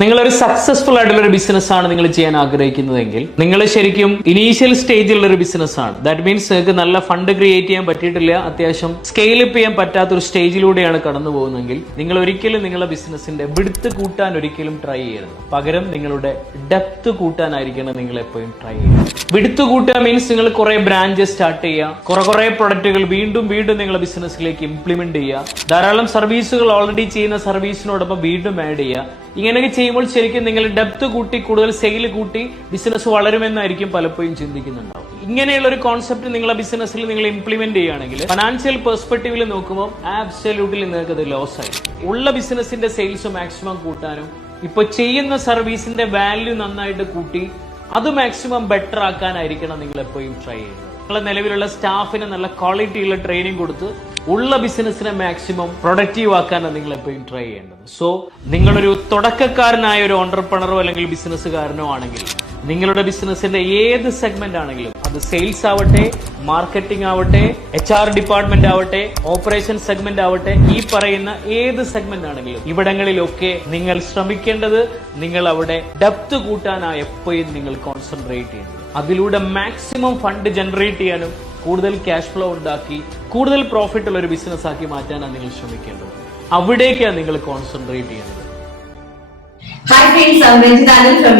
നിങ്ങളൊരു സക്സസ്ഫുൾ ആയിട്ടുള്ള ഒരു ബിസിനസ് ആണ് നിങ്ങൾ ചെയ്യാൻ ആഗ്രഹിക്കുന്നതെങ്കിൽ നിങ്ങൾ ശരിക്കും ഇനീഷ്യൽ സ്റ്റേജിലുള്ള ഒരു ബിസിനസ് ആണ്. ദാറ്റ് മീൻസ് നിങ്ങൾക്ക് നല്ല ഫണ്ട് ക്രിയേറ്റ് ചെയ്യാൻ പറ്റിയിട്ടില്ല, അത്യാവശ്യം സ്കെയിൽ അപ്പ് ചെയ്യാൻ പറ്റാത്ത ഒരു സ്റ്റേജിലൂടെയാണ് കടന്നു പോകുന്നതെങ്കിൽ നിങ്ങൾ ഒരിക്കലും നിങ്ങളുടെ ബിസിനസിന്റെ വിഡ്ത്ത് കൂട്ടാൻ ഒരിക്കലും ട്രൈ ചെയ്യരുത്. പകരം നിങ്ങളുടെ ഡെപ്ത് കൂട്ടാനായിരിക്കണം നിങ്ങൾ എപ്പോഴും ട്രൈ ചെയ്യുക. വിഡ്ത്ത് കൂട്ടുക മീൻസ് നിങ്ങൾ കുറെ ബ്രാഞ്ചസ് സ്റ്റാർട്ട് ചെയ്യുക, കുറെ പ്രൊഡക്റ്റുകൾ വീണ്ടും നിങ്ങളുടെ ബിസിനസ്സിലേക്ക് ഇംപ്ലിമെന്റ് ചെയ്യുക, ധാരാളം സർവീസുകൾ ഓൾറെഡി ചെയ്യുന്ന സർവീസിനോടൊപ്പം വീണ്ടും ആഡ് ചെയ്യുക. ഇങ്ങനെയൊക്കെ ചെയ്യുമ്പോൾ ശരിക്കും നിങ്ങൾ ഡെപ്ത് കൂട്ടി കൂടുതൽ സെയിൽ കൂട്ടി ബിസിനസ് വളരുമെന്നായിരിക്കും പലപ്പോഴും ചിന്തിക്കുന്നുണ്ടാവും. ഇങ്ങനെയുള്ള ഒരു കോൺസെപ്റ്റ് നിങ്ങളുടെ ബിസിനസ്സിൽ നിങ്ങൾ ഇംപ്ലിമെന്റ് ചെയ്യുകയാണെങ്കിൽ ഫിനാൻഷ്യൽ പെർസ്പെക്റ്റീവിൽ നോക്കുമ്പോൾ ആബ്സല്യൂട്ട്ലി നിങ്ങൾക്ക് അത് ലോസ് ആയിരിക്കും. ഉള്ള ബിസിനസിന്റെ സെയിൽസ് മാക്സിമം കൂട്ടാനും ഇപ്പൊ ചെയ്യുന്ന സർവീസിന്റെ വാല്യൂ നന്നായിട്ട് കൂട്ടി അത് മാക്സിമം ബെറ്റർ ആക്കാനായിരിക്കണം നിങ്ങൾ എപ്പോഴും ട്രൈ ചെയ്യുന്നത്. നിങ്ങളുടെ നിലവിലുള്ള സ്റ്റാഫിന് നല്ല ക്വാളിറ്റിയുള്ള ട്രെയിനിങ് കൊടുത്ത് ഉള്ള ബിസിനസിനെ മാക്സിമം പ്രൊഡക്റ്റീവ് ആക്കാനാണ് നിങ്ങൾ എപ്പോഴും ട്രൈ ചെയ്യേണ്ടത്. സോ നിങ്ങളൊരു തുടക്കക്കാരനായ ഒരു ഓണ്ടർപ്രണറോ അല്ലെങ്കിൽ ബിസിനസ്സുകാരനോ ആണെങ്കിൽ നിങ്ങളുടെ ബിസിനസിന്റെ ഏത് സെഗ്മെന്റ് ആണെങ്കിലും, അത് സെയിൽസ് ആവട്ടെ, മാർക്കറ്റിംഗ് ആവട്ടെ, HR ഡിപ്പാർട്ട്മെന്റ് ആവട്ടെ, ഓപ്പറേഷൻ സെഗ്മെന്റ് ആവട്ടെ, ഈ പറയുന്ന ഏത് സെഗ്മെന്റ് ആണെങ്കിലും ഇവിടങ്ങളിലൊക്കെ നിങ്ങൾ ശ്രമിക്കേണ്ടത് നിങ്ങൾ അവിടെ ഡെപ്ത് കൂട്ടാനായി എപ്പോഴും നിങ്ങൾ കോൺസെൻട്രേറ്റ് ചെയ്യുന്നത്. അതിലൂടെ മാക്സിമം ഫണ്ട് ജനറേറ്റ് ചെയ്യാനും കൂടുതൽ ക്യാഷ് ഫ്ലോ ഉണ്ടാക്കി കൂടുതൽ പ്രോഫിറ്റ് ഉള്ള ഒരു ബിസിനസ് ആക്കി മാറ്റാനാണ് നിങ്ങൾ ശ്രമിക്കേണ്ടത്. അവിടേക്കാണ് നിങ്ങൾ കോൺസെൻട്രേറ്റ് ചെയ്യുന്നത്. ഹായ് ഫ്രണ്ട്സ്, രഞ്ജിതാനൽ ഫ്രം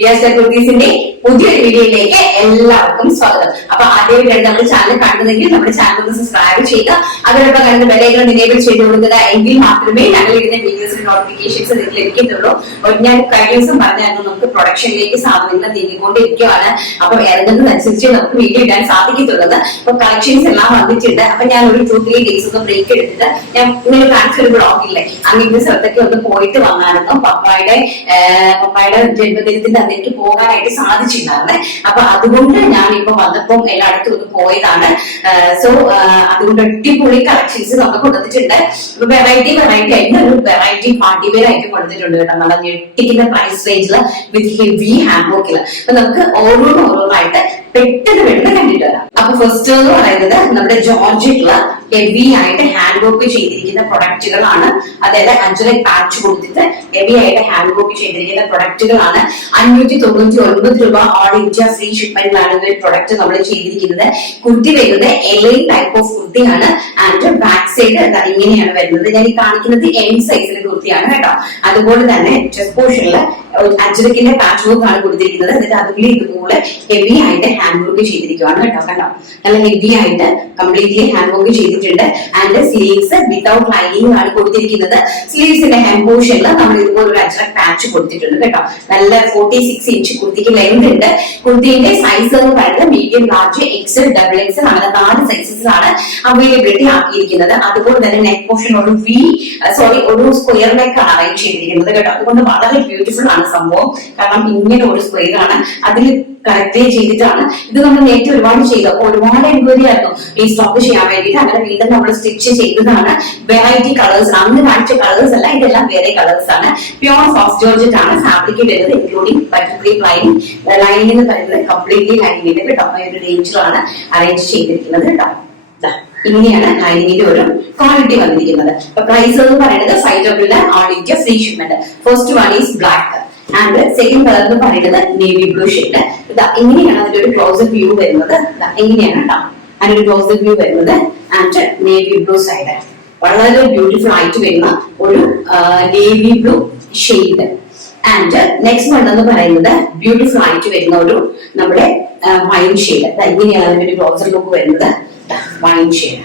വിയാസ്റ്റർകുർത്തീസിന്റെ പുതിയൊരു വീഡിയോയിലേക്ക് എല്ലാവർക്കും സ്വാഗതം. അപ്പൊ ആദ്യമായിട്ടാണ് നമ്മുടെ ചാനൽ കാണുന്നതെങ്കിൽ നമ്മുടെ ചാനൽ ഒന്ന് സബ്സ്ക്രൈബ് ചെയ്യുക, അതോടൊപ്പം കാണുന്ന ബെല്ലൈക്കൺ എനേബിൾ ചെയ്ത് കൊടുക്കുക. എങ്കിൽ മാത്രമേ ഞങ്ങൾ ഇടുന്ന വീഡിയോസിന്റെ നോട്ടിഫിക്കേഷൻസ് നിങ്ങൾക്ക് ലഭിക്കത്തുള്ളൂ. ഞാൻ കഴിഞ്ഞ ദിവസം പറഞ്ഞായിരുന്നു നമുക്ക് പ്രൊഡക്ഷനിലേക്ക് സാധനങ്ങൾ നീങ്ങിക്കൊണ്ടിരിക്കുകയാണ്. അപ്പൊ ഇറങ്ങുന്നതനുസരിച്ച് നമുക്ക് വീഡിയോ ഇടാൻ സാധിക്കത്തുള്ളത്. അപ്പൊ കളക്ഷൻസ് എല്ലാം വന്നിട്ടുണ്ട്. അപ്പൊ ഞാൻ ഒരു 2-3 ഡേയ്സ് ഒന്ന് ബ്രേക്ക് എടുത്തിട്ട് ഞാൻ ഇങ്ങനെ കാണിച്ച ഒരു ബ്ലോഗില്ലേ, അങ്ങനത്തെ സ്ഥലത്തൊക്കെ ഒന്ന് പോയിട്ട് വന്നായിരുന്നു. പപ്പായുടെ ജന്മദിനത്തിന്റെ അന്ന് എനിക്ക് പോകാനായിട്ട് സാധിച്ചിട്ടുണ്ടായിരുന്നേ. അപ്പൊ അതുകൊണ്ട് ഞാൻ ഇപ്പൊ വന്നപ്പം എല്ലായിടത്തും ഒന്ന് പോയതാണ്. സോ അതുകൊണ്ട് അടിപൊളി കളക്ഷൻസ് നമുക്ക് കൊടുത്തിട്ടുണ്ട്. വെറൈറ്റി ആയിട്ട് ഒരു വെറൈറ്റി പാർട്ടി വെയർ ആയിട്ട് കൊടുത്തിട്ടുണ്ട് കേട്ടോ. നല്ല ഞെട്ടിക്കുന്ന പ്രൈസ് റേഞ്ചിൽ വിത്ത് ഹെവി ഹാൻഡ് വർക്കില്. അപ്പൊ നമുക്ക് ഓരോന്നായിട്ട് പെട്ടെന്ന് കണ്ടിട്ട് വരാം. അപ്പൊ ഫസ്റ്റ് എന്ന് പറയുന്നത് നമ്മുടെ ജോർജറ്റില് ഹെവി ആയിട്ട് ഹാൻഡ് വർക്ക് ചെയ്തിരിക്കുന്ന പ്രൊഡക്റ്റുകളാണ്. അതായത് അജ്രക് പാച്ച് കൊടുത്തിട്ട് ഹെവി ആയിട്ട് ഹാൻഡ് വർക്ക് ചെയ്തിരിക്കുന്ന പ്രൊഡക്റ്റുകളാണ്. 599 രൂപ ഓൾ ഇന്ത്യ ഫ്രീ ഷിപ്മെന്റിലാണ് ഈ പ്രൊഡക്റ്റ് നമ്മൾ ചെയ്തിരിക്കുന്നത്. കുർത്തി വരുന്നത് എലൈൻ ടൈപ്പ് ഓഫ് കുർത്തിയാണ്. ആൻഡ് ബാക്ക് സൈഡ് ഇങ്ങനെയാണ് വരുന്നത്. ഞാൻ ഈ കാണിക്കുന്നത് M സൈസിലെ കുർത്തിയാണ് കേട്ടോ. അതുപോലെ തന്നെ ചെസ്റ്റ് പോർഷനില് അജ്രക്കിന്റെ പാച്ച് വർക്ക് ആണ് കൊടുത്തിരിക്കുന്നത്. എന്നിട്ട് അതിൽ ഇതുപോലെ ഹെവി ആയിട്ട് ഹാൻഡ് വർക്ക് ചെയ്തിരിക്കുകയാണ് കേട്ടോ. കണ്ടോ, നല്ല ഹെവി ആയിട്ട് കംപ്ലീറ്റ്ലി ഹാൻഡ് വർക്ക് ചെയ്തിട്ടുണ്ട്. ആൻഡ് സ്ലീവ്സ് വിത്തൗട്ട് ലൈനിങ് ആണ് കൊടുത്തിരിക്കുന്നത്. സ്ലീവ്സിന്റെ ഹാൻഡ് പോർഷനിൽ നമ്മൾ ഇതുപോലെ ഒരു അജ്രക് പാച്ച് കൊടുത്തിട്ടുണ്ട് കേട്ടോ. നല്ല 46 ഇഞ്ച് കുർത്തിക്ക് ലെങ്ത് ഉണ്ട്. കുർത്തിന്റെ സൈസ് എന്ന് പറയുന്നത് മീഡിയം, ലാർജ്, XL, XXL അങ്ങനെ 4 സൈസസിലാണ് അവൈലബിലിറ്റി ആക്കിയിരിക്കുന്നത്. അതുപോലെ തന്നെ നെക്ക് പോർഷൻ ഒരു സ്ക്വയർ നെക്ക് ആണ് അറേഞ്ച് ചെയ്തിരിക്കുന്നത് കേട്ടോ. അതുകൊണ്ട് വളരെ ബ്യൂട്ടിഫുൾ ആണ് സംഭവം. കാരണം ഇങ്ങനെ ഒരു സ്ക്വയർ ആണ്, അതിൽ കറക്റ്റ് ചെയ്തിട്ടാണ് ഇത് നമ്മൾ നേരത്തെ ഒരുപാട് ചെയ്തു. അപ്പൊ ഒരുപാട് എൻക്വയറി ആയിരുന്നു ഈ സ്റ്റോക്ക് ചെയ്യാൻ വേണ്ടിയിട്ട്. അങ്ങനെ വീണ്ടും നമ്മൾ സ്റ്റിച്ച് ചെയ്തതാണ്. വെറൈറ്റി കളേഴ്സ്, അന്ന് കാണിച്ച കളേഴ്സ് അല്ല, ഇതെല്ലാം വേറെ കളേഴ്സ് ആണ്. പ്യോർ സോഫ്റ്റ് ജോർജറ്റ് ആണ് ഫാബ്രിക് വരുന്നത്, ഇൻക്ലൂഡിംഗ് ബട്ടർഫ്ലൈ ലൈനിങ്. ലൈനിങ് എന്ന് പറയുന്നത് കംപ്ലീറ്റ്ലി ലൈനിങ്ങിന്റെ കേട്ടോ ഒരു റേഞ്ചിലാണ് അറേഞ്ച് ചെയ്തിരിക്കുന്നത് കേട്ടോ. ഇങ്ങനെയാണ് ലൈനിങ്ങിന്റെ ഒരു ക്വാളിറ്റി വന്നിരിക്കുന്നത്. അപ്പൊ പ്രൈസ് എന്ന് പറയുന്നത് 599 all India free shipment. First one is black and second colour എന്ന് പറയുന്നത് നേവി ബ്ലൂ ഷെയ്ഡ്. ഇതാ ഇങ്ങനെയാണ് അതിന്റെ ഒരു ക്ലോസർ വ്യൂ വരുന്നത്. എങ്ങനെയാണ് കേട്ടോ അതിന്റെ ഒരു ക്ലോസർ വ്യൂ വരുന്നത്. ആൻഡ് നേവി ബ്ലൂ സൈഡ് വളരെ ബ്യൂട്ടിഫുൾ ആയിട്ട് വരുന്ന ഒരു navy blue shade. And next one എന്ന് പറയുന്നത് ബ്യൂട്ടിഫുൾ ആയിട്ട് വരുന്ന ഒരു നമ്മുടെ വൈൻ ഷെയ്ഡ്. ഇങ്ങനെയാണ് അതിന്റെ ഒരു ക്ലോസർ ലുക്ക് വരുന്നത്. വൈൻ ഷെയ്ഡ്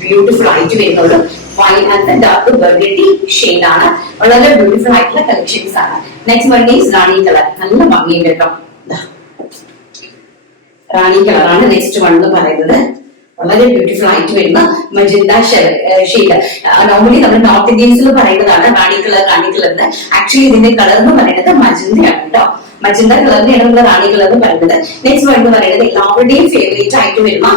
ബ്യൂട്ടിഫുൾ ആയിട്ട് വരുന്ന ഒരു wine and dark burgundy shade ആണ്. വളരെ ബ്യൂട്ടിഫുൾ ആയിട്ടുള്ള കളക്ഷൻസ് ആണ്. Next one is Rani colour. നല്ല ഭംഗിയുണ്ട് കേട്ടോ. റാണി കളറാണ് നെക്സ്റ്റ് വൺ എന്ന് പറയുന്നത്. വളരെ ബ്യൂട്ടിഫുൾ ആയിട്ട് വരുന്ന മജന്ത ഷെയ്ഡ്. നോർമലി നമ്മൾ നോർത്ത് ഇന്ത്യൻസിൽ പറയുന്നതാണ് റാണി കളറിന്. ആക്ച്വലി ഇതിന്റെ കളർ എന്ന് പറയുന്നത് മജന്തയാണ് കേട്ടോ. മജന്ത കളറിനെയാണ് നമ്മൾ റാണി കളർ എന്ന് പറയുന്നത്. നെക്സ്റ്റ് വൺ എന്ന് പറയുന്നത് എല്ലാവരുടെയും ഫേവറേറ്റ് ആയിട്ട് വരുന്ന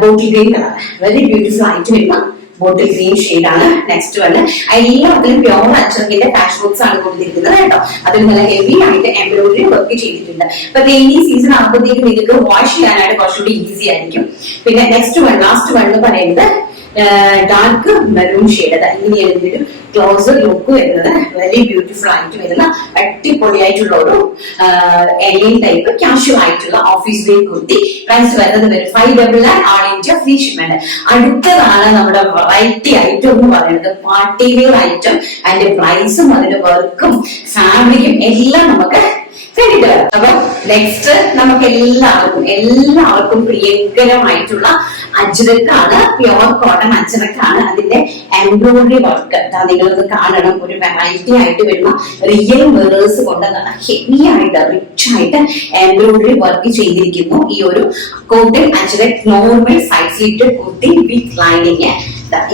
bottle green colour. Very beautiful ആയിട്ട് വരുന്ന ബോട്ടിൽ ഗ്രീൻ ഷെയ്ഡ് ആണ് നെക്സ്റ്റ് വൺ. എല്ലാത്തിലും പ്യോർ അച്ചറക്കിന്റെ പാച്ച് വർക്ക്സ് ആണ് കൊടുത്തിരിക്കുന്നത് കേട്ടോ. അതിൽ നല്ല ഹെവി ആയിട്ട് എംബ്രോയിഡറി വർക്ക് ചെയ്തിട്ടുണ്ട്. അപ്പൊ റെയിനി സീസൺ ആകുമ്പോഴത്തേക്ക് നിങ്ങൾക്ക് വാഷ് ചെയ്യാനായിട്ട് കുറച്ചുകൂടി ഈസി ആയിരിക്കും. പിന്നെ നെക്സ്റ്റ് വൺ ലാസ്റ്റ് വൺ എന്ന് പറയുന്നത് ഡാർക്ക് മെറൂൺ ഷെയ്ഡ്. ഇങ്ങനെയാണ് ഇതിന്റെ ക്ലോസർ ലുക്ക് വരുന്നത് വെരി ബ്യൂട്ടിഫുൾ ആയിട്ട് വരുന്ന അടിപൊളിയായിട്ടുള്ള ഒരു എലിയൻ ടൈപ്പ് കാഷ്വൽ ആയിട്ടുള്ള ഓഫീസ് വെയർ കുർത്തി. പ്രൈസ് വരുന്നത് വരും 599 ആൾ ഇന്ത്യ ഫ്രീ ഷിപ്മെന്റ്. അടുത്തതാണ് നമ്മുടെ വെറൈറ്റി ഐറ്റം എന്ന് പറയുന്നത് പാർട്ടി വെയർ ഐറ്റം. അതിന്റെ പ്രൈസും അതിന്റെ വർക്കും ഫാബ്രിക്കും എല്ലാം നമുക്ക് കണ്ടിട്ട് വരാം. അപ്പൊ നെക്സ്റ്റ് നമുക്ക് എല്ലാവർക്കും പ്രിയങ്കരമായിട്ടുള്ള അജ്രക്കാണ്, പ്യുവർ കോട്ടൺ അജ്രക്കാണ്. അതിന്റെ എംബ്രോയിഡറി വർക്ക് നിങ്ങളൊന്ന് കാണണം. ഒരു വെറൈറ്റി ആയിട്ട് വരുന്ന റിയൽ മിറേഴ്സ് കൊണ്ട് നല്ല ഹെവി ആയിട്ട് റിച്ച് ആയിട്ട് എംബ്രോയിഡറി വർക്ക് ചെയ്തിരിക്കുന്നു. ഈ ഒരു cotton Ajrakh normal size slitted kurti with lining.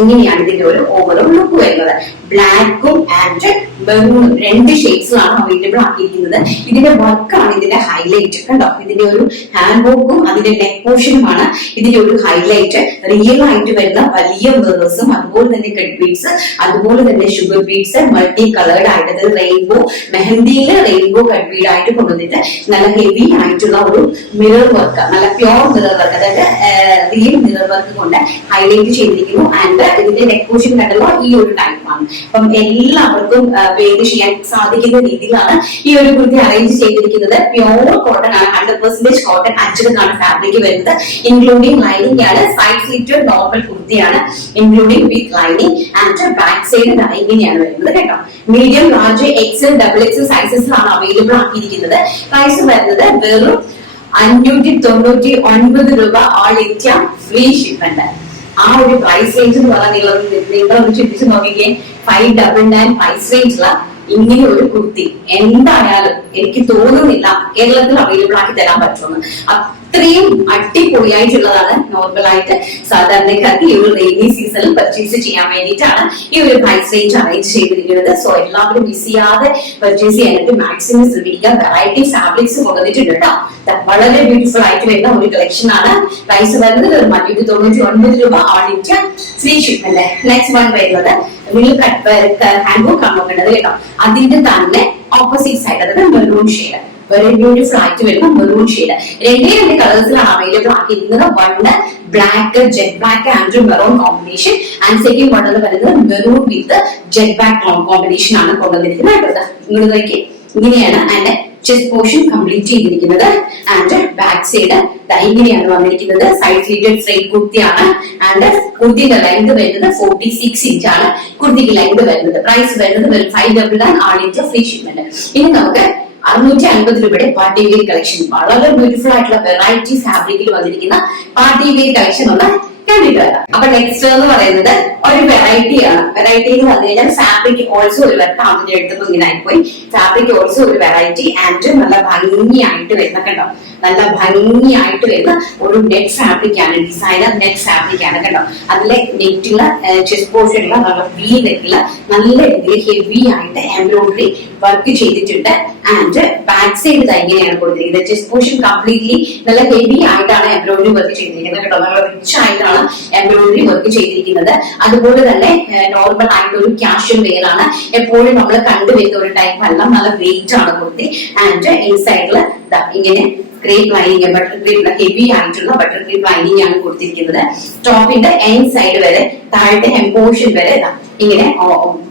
ഇങ്ങനെയാണ് ഇതിന്റെ ഒരു ഓവറോൾ ലുക്ക് വരുന്നത്. ബ്ലാക്കും ആൻഡ് മെറൂണും 2 ഷെയ്ഡ്സിലാണ് അവൈലബിൾ ആക്കിയിരിക്കുന്നത്. ഇതിന്റെ വർക്കാണ് ഇതിന്റെ ഹൈലൈറ്റ്. കണ്ടോ, ഇതിന്റെ ഒരു ഹാൻഡ് വർക്കും അതിന്റെ നെക്ക് പോർഷനുമാണ് ഇതിന്റെ ഒരു ഹൈലൈറ്റ്. റിയൽ ആയിട്ട് വരുന്ന വലിയ മിറേഴ്സും അതുപോലെ തന്നെ കട്ട് ബീഡ്സ്, അതുപോലെ തന്നെ ഷുഗർ ബീഡ്സ്, മൾട്ടി കളേർഡ് ആയിട്ട് റെയിൻബോ മെഹന്തിയില് റെയിൻബോ കട്ട് ബീഡ് ആയിട്ട് കൊണ്ടുവന്നിട്ട് നല്ല ഹെവി ആയിട്ടുള്ള ഒരു മിറർ വർക്ക്, നല്ല പ്യോർ മിറർ വർക്ക്, അതായത് റിയൽ മിറർ വർക്ക് കൊണ്ട് ഹൈലൈറ്റ് ചെയ്തിരിക്കുന്നു. ആൻഡ് ഇതിന്റെ നെക്ക് പോർഷൻ കണ്ടല്ലോ ഈ ഒരു ടൈപ്പാണ്. അപ്പം എല്ലാവർക്കും വെയർ ചെയ്യാൻ സാധിക്കുന്ന രീതിയിലാണ് ഈ ഒരു കുർത്തി അറേഞ്ച് ചെയ്തിരിക്കുന്നത്. പ്യോർ കോട്ടൺ ആണ്, 100% കോട്ടൺ അച്ചടക്കാണ് ഫാബ്രിക് വരുന്നത്. ഇൻക്ലൂഡിംഗ് ലൈനിങ് ആണ്. സൈഡ് സ്ലിറ്റഡ് നോർമൽ കുർത്തിയാണ് including with lining. And back side ഇങ്ങനെയാണ് വരുന്നത് കേട്ടോ. Medium, large, XL, double XL സൈസസിലാണ് അവൈലബിൾ ആക്കിയിരിക്കുന്നത്. പ്രൈസ് വരുന്നത് വെറും 599 രൂപ, ഓൾ ഇന്ത്യ ഫ്രീ ഷിപ്മെന്റ്. ആ ഒരു പ്രൈസ് റേഞ്ച് എന്ന് പറഞ്ഞാൽ നിങ്ങളൊന്ന് ചിന്തിച്ച് നോക്കിക്കേ. 599 പ്രൈസ് റേഞ്ചില ഇങ്ങനെ ഒരു കുർത്തി എന്തായാലും എനിക്ക് തോന്നുന്നില്ല കേരളത്തിൽ അവൈലബിൾ ആക്കി തരാൻ പറ്റുമെന്ന്. അത്രയും അടിപൊളിയായിട്ടുള്ളതാണ്. നോർമലായിട്ട് സാധാരണക്കാർക്ക് ഈ ഒരു റെയിനി സീസണിൽ പർച്ചേസ് ചെയ്യാൻ വേണ്ടിയിട്ടാണ് ഈ ഒരു പ്രൈസ് റേഞ്ച് അറേഞ്ച് ചെയ്തിരിക്കുന്നത്. സോ എല്ലാവരും മിസ് ചെയ്യാതെ പർച്ചേസ് ചെയ്യാനായിട്ട് മാക്സിമം ശ്രമിക്കുക. വെറൈറ്റി ഫാബ്രിക്സ് കൊണ്ടുവന്നിട്ടുണ്ട് കേട്ടോ. വളരെ ബ്യൂട്ടിഫുൾ ആയിട്ട് വരുന്ന ഒരു കളക്ഷൻ ആണ്. പ്രൈസ് വരുന്നത് 299 രൂപ, all India free shipment. Next one വരുന്നത് ഹാൻഡ് വർക്ക് ആണ് നോക്കേണ്ടത് കേട്ടോ. അതിന്റെ തന്നെ ഓപ്പോസിറ്റ് സൈഡ്, അതായത് മെറൂൺ ഷെയ്ഡ്, വെരി ബ്യൂട്ടിഫുൾ ആയിട്ട് വരുന്ന മെറൂൺ ഷെയ്ഡ്. 2 കളേഴ്സിലാണ് അവൈലബിൾ ആക്കിയിരിക്കുന്നത്. One black, jet black and maroon combination. And second one എന്ന് പറയുന്നത് maroon with jet black combination ആണ് കൊണ്ടുവന്നിരിക്കുന്നത്. ഇങ്ങോട്ടേക്ക് ഇങ്ങനെയാണ് അതിന്റെ ചെസ്റ്റ് പോർഷൻ കംപ്ലീറ്റ് ചെയ്തിരിക്കുന്നത്. ആൻഡ് ബാക്ക് സൈഡ് ഇങ്ങനെയാണ് വന്നിരിക്കുന്നത്. സൈഡ് സ്ലിറ്റഡ് സ്ട്രെയിറ്റ് കുർത്തിയാണ്. ആൻഡ് കുർത്തിയുടെ ലെങ്ത് വരുന്നത് 46 ഇഞ്ചാണ് കുർത്തിക്ക് ലെങ്ത് വരുന്നത്. പ്രൈസ് വരുന്നത് 599 ആൾ ഇന്ത്യ ഫ്രീ ഷിപ്മെന്റ്. ഇനി നമുക്ക് 650 രൂപയുടെ പാർട്ടി വെയർ കളക്ഷൻ, വളരെ ബ്യൂട്ടിഫുൾ ആയിട്ടുള്ള വെറൈറ്റി ഫാബ്രിക്കിൽ വന്നിരിക്കുന്ന പാർട്ടി വെയർ കളക്ഷൻ ഒന്ന് കണ്ടിട്ട് വരാം. അപ്പൊ നെക്സ്റ്റ് എന്ന് പറയുന്നത് ഒരു വെറൈറ്റിയാണ്. വെറൈറ്റി എന്ന് പറഞ്ഞു കഴിഞ്ഞാൽ ഫാബ്രിക് ഓൾസോ ഒരു അതിന്റെ എടുത്തപ്പോ ഇങ്ങനെ ആയിപ്പോയി. ഫാബ്രിക് ഓൾസോ ഒരു വെറൈറ്റി ആൻഡ് നല്ല ഭംഗിയായിട്ട് വരുന്ന കണ്ടോ, നല്ല ഭംഗിയായിട്ട് വരുന്ന ഒരു നെറ്റ് ഫാബ്രിക് ആണ്. ഡിസൈനർ നെറ്റ് ഫാബ്രിക് ആണ് കേട്ടോ. അതിലെ നെറ്റുള്ള ചെസ്റ്റ് പോർഷനുള്ള നല്ല വി നെറ്റുള്ള നല്ല രീതിയിൽ ഹെവി ആയിട്ട് എംബ്രോയിഡറി വർക്ക് ചെയ്തിട്ടുണ്ട്. ആൻഡ് ബാക്ക് സൈഡ് ഇങ്ങനെയാണ് കൊടുത്തിരിക്കുന്നത്. ചെസ്റ്റ് പോർഷൻ കംപ്ലീറ്റ്ലി നല്ല ഹെവി ആയിട്ടാണ് എംബ്രോയിഡറി വർക്ക് ചെയ്തിരിക്കുന്നത് കേട്ടോ. നല്ല റിച്ച് ആയിട്ടാണ് എംബ്രോയിഡറി വർക്ക് ചെയ്തിരിക്കുന്നത്. അതുപോലെ തന്നെ നോർമൽ ആയിട്ട് ഒരു കാഷ്വൽ വെയർ ആണ്. എപ്പോഴും നമ്മൾ കണ്ടുവരുന്ന ഒരു ടൈപ്പ് അല്ല, നല്ല വെയിറ്റ് ആണ് കൊടുത്തി. ആൻഡ് ഇൻസൈഡില് ഇങ്ങനെ crepe lining, butter crepe heavy ആയിട്ടുള്ള ബട്ടർ ക്രേപ്പ് ലൈനിങ് ആണ് കൊടുത്തിരിക്കുന്നത്. ടോപ്പിന്റെ എൻഡ് സൈഡ് വരെ താഴത്തെ എംപോർഷൻ വരെ ഇങ്ങനെ